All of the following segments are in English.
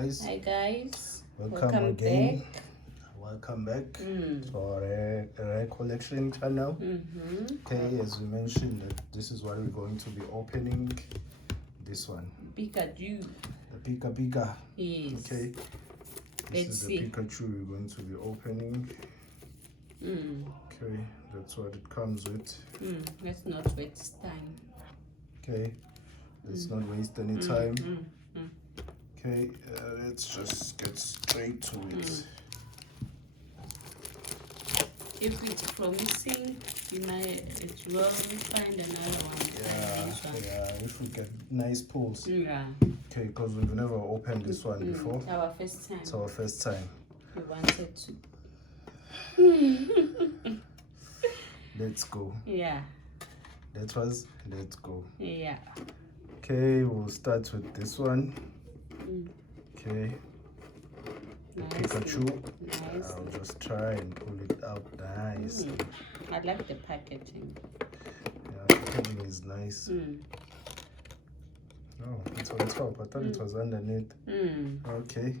guys. Hi guys. Welcome again. Welcome back to our rare collection channel. Okay, as we mentioned, that this is what we're going to be opening. This one. Pikachu. The Pika. Yes. Okay. This is the Pikachu we're going to be opening. Okay, that's what it comes with. Let's not waste time. Okay, let's not waste any time. Okay, let's just get straight to it. If it's promising, you might as well find another one. Yeah, if we get nice pulls. Yeah. Okay, because we've never opened this one before. Our first time. It's our first time. We wanted to. Let's go. Yeah. Let's go. Yeah. Okay, we'll start with this one. Okay. The Pikachu. Nice. I'll just try and pull it out nice. I like the packaging. Yeah, the packaging is nice. Oh, it's on top. I thought it was underneath. Okay.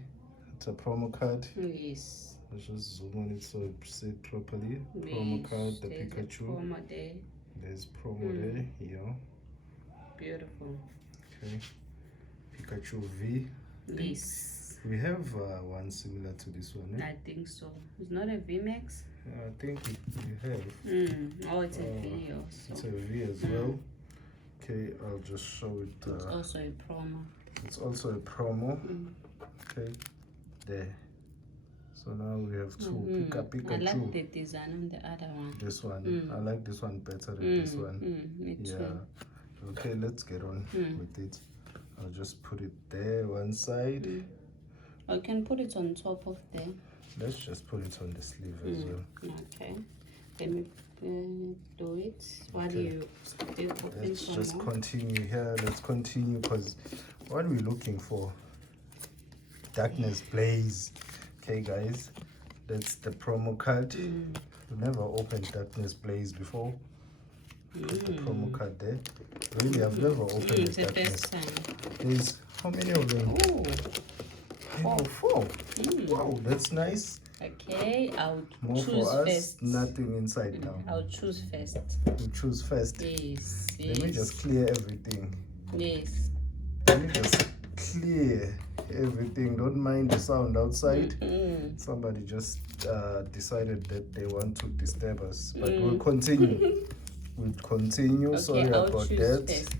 It's a promo card. Yes. Let's just zoom on it so you see it properly. Promo card, the Pikachu. Promo there. There's promo there. Yeah. Beautiful. Okay. Pikachu V. Yes. We have one similar to this one. I think so. It's not a VMAX? I think we have. Oh, it's a V also. It's a V as well. Okay, I'll just show it. It's also a promo. It's also a promo. Okay, there. So now we have two Pikachu. I like the design on the other one. This one. I like this one better than this one. Me too. Yeah. Okay, let's get on with it. I'll just put it there, one side. Or you can put it on top of there. Let's just put it on the sleeve as well. Okay. Let me do it. While you still open. Let's just continue here. Let's continue because what we're looking for, DarknessAblaze. Okay, guys, that's the promo card. We've never opened DarknessAblaze before. Put the promo card there. Really, I've never opened it's the Darkness. first time. There's how many of them? Four. Wow, that's nice. Okay, I'll More choose for us, first. nothing inside now. I'll choose first. You choose first. Yes. Let me just clear everything. Yes. Let me just clear everything. Don't mind the sound outside. Somebody just decided that they want to disturb us, but we'll continue. We'll continue. Okay, Sorry I'll about choose that. First.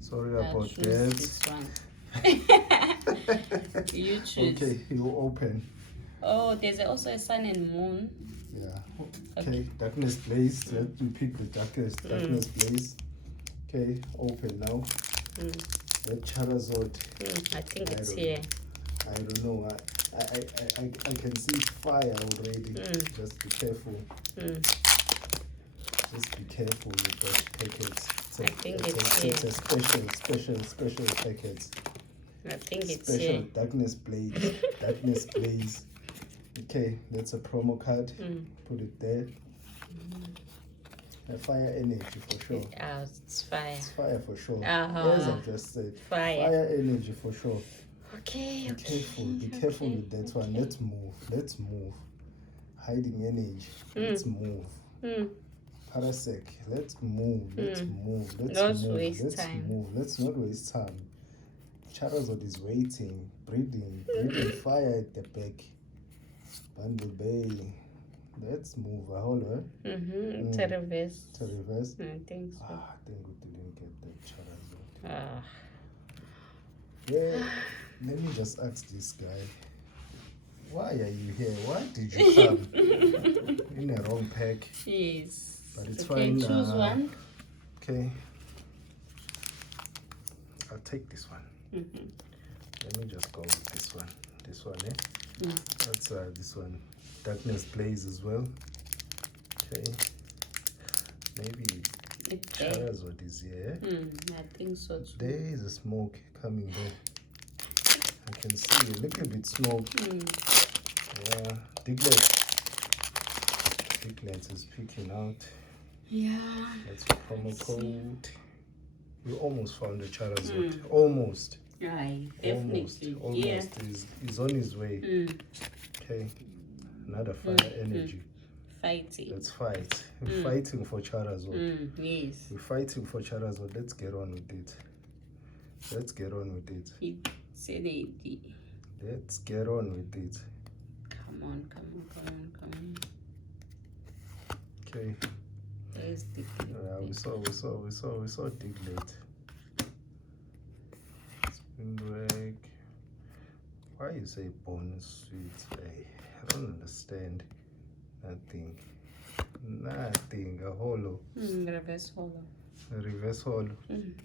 Sorry I'll about choose that. this one. You choose. Okay, you open. Oh, there's also a Sun and Moon. Yeah. Okay, DarknessAblaze. Let me pick the DarknessAblaze. Okay, open now. That Charizard. I think it's here. I don't know. I can see fire already. Just be careful. Just be careful with those packets. I think it's here. It's a special packet. I think it's Special here. DarknessAblaze. Okay, that's a promo card. Put it there. A fire energy for sure. It's fire. It's fire for sure. As I just said. Fire. Fire energy for sure. Okay. Be careful with that one. Let's move. Hiding energy. Let's move. Parasec. Let's move. Let's waste time. Let's not waste time. Charizard is waiting, breathing fire at the back. Bundle Bay. Let's move. Hold on. To reverse. To reverse. I think so. I think we didn't get that Charizard. Yeah. Let me just ask this guy. Why are you here? Why did you come? In the wrong pack. Yes. But it's okay, fine. Choose one. Okay. I'll take this one. Let me just go with this one. This one, That's this one. DarknessAblaze as well. Okay. Maybe Charizard is here. I think so too. There is a smoke coming there. I can see a little bit smoke. Yeah. Diglett is peeking out. Yeah. That's a promo code. We almost found a Charizard. Almost. Aye, definitely. Yeah. Almost. He's on his way. Okay. Another fire energy. Fighting. Let's fight. We're fighting for Charizard. Yes. We're fighting for Charizard. Let's get on with it. Let's get on with it. It's an AD. Let's get on with it. Come on. Okay. There's the We saw Diglett. Spinrake. Why you say bonus sweet? I don't understand. Nothing. A hollow. Reverse hollow. A reverse hollow.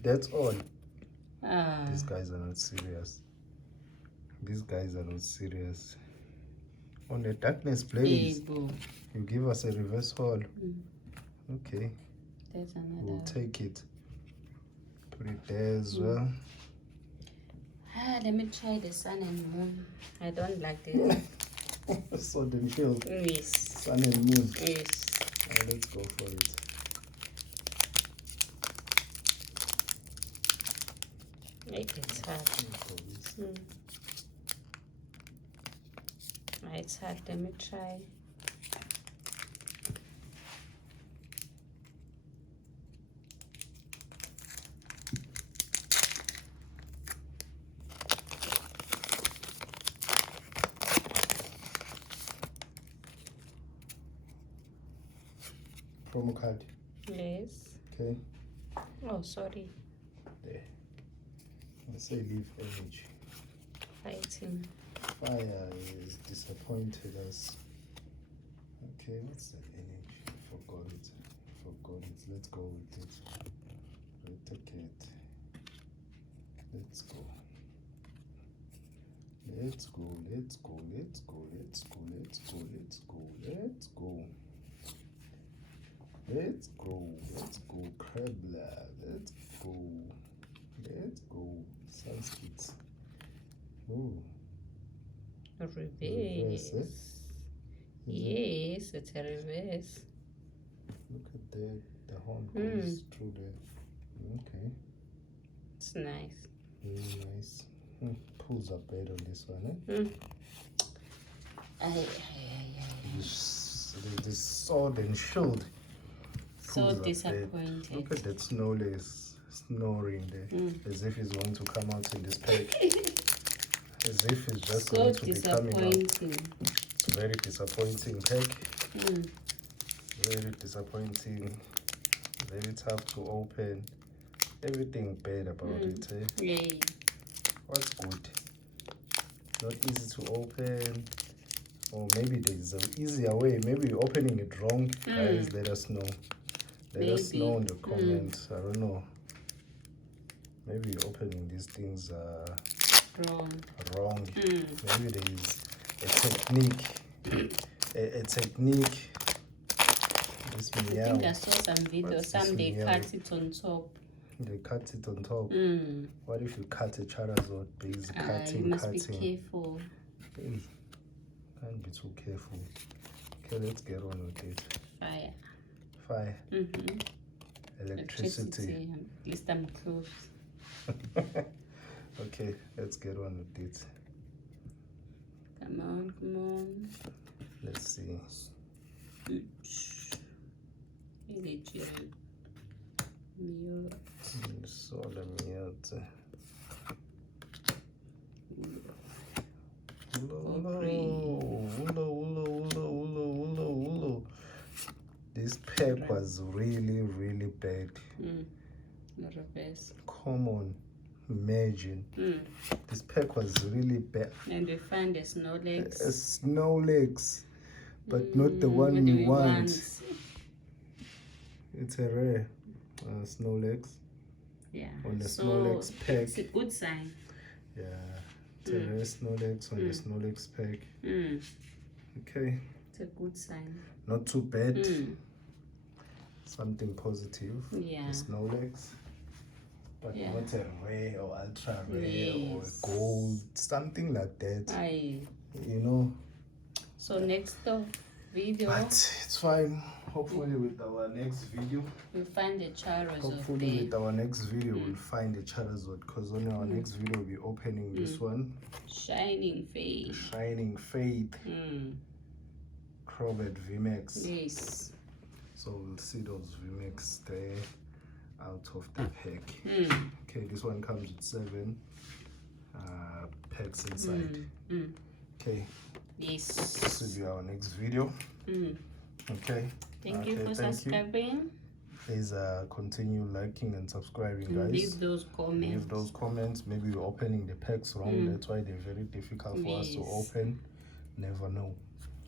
That's all. Ah. These guys are not serious. These guys are not serious. On the DarknessAblaze, you give us a reverse hollow. Okay. There's another. We'll take it. Put it there as well. Let me try the Sun and Moon. I don't like this. Sword&Shield. Yes. Sun and Moon. Yes. Let's go for it. It's hard. It's hard. Let me try. Promo card. Yes. Okay. Oh, sorry. There. I say leave energy. Fighting. Fire is disappointed us. Okay, what's that energy? Forgot it. Let's go with it. We'll take it. Let's go. Let's go, Krabla. Let's go, Sanskrit. Oh. Reverse. Yes, it's a reverse. Look at the horn goes through there. Okay. It's nice. Really nice. Pulls up better on this one, This Sword&Shield. So disappointed. Look at that Snowlace snoring there, as if he's going to come out in this pack. As if he's just going to be coming out. It's very disappointing pack. Very disappointing. Very tough to open. Everything bad about it, Yay. What's good? Not easy to open. Or maybe there's an easier way. Maybe you're opening it wrong. Guys, let us know. Let us know in the comments. I don't know. Maybe you're opening these things wrong. Maybe there is a technique. A technique. This I think I saw some videos. Some they cut it on top. They cut it on top. What if you cut a Charizard base? You must be careful. Hey, can't be too careful. Okay, let's get on with it. Fire. Electricity. At least I'm close. Okay, let's get on with it. Come on. Let's see. This pack was really bad. Reverse. Come on, imagine. This pack was really bad. And we find a Snorlax. A Snorlax, but not the one we want. It's a rare Snorlax. Yeah. On the Snorlax pack. It's a good sign. Yeah. It's a rare Snorlax on the Snorlax pack. Okay. It's a good sign. Not too bad. Something positive. Yeah. The Snorlax. But not a rare or ultra rare or gold. Something like that. Aye. You know. So next up. video. But it's fine. Hopefully with our next video, we'll find the Charizard. hopefully with our next video we'll find the Charizard, because on our next video we'll be opening this one. Shining Faith. Shining Faith. Crowbird VMAX. Yes. So we'll see those VMAX there out of the pack. Okay, this one comes with 7 packs inside. Okay. Yes. This will be our next video. Okay. Thank you for subscribing. Please continue liking and subscribing, guys. Leave those comments. Leave those comments. Maybe we're opening the packs wrong. That's why they're very difficult for us to open. Never know.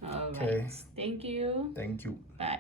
All okay. Right. Thank you. Thank you. Bye.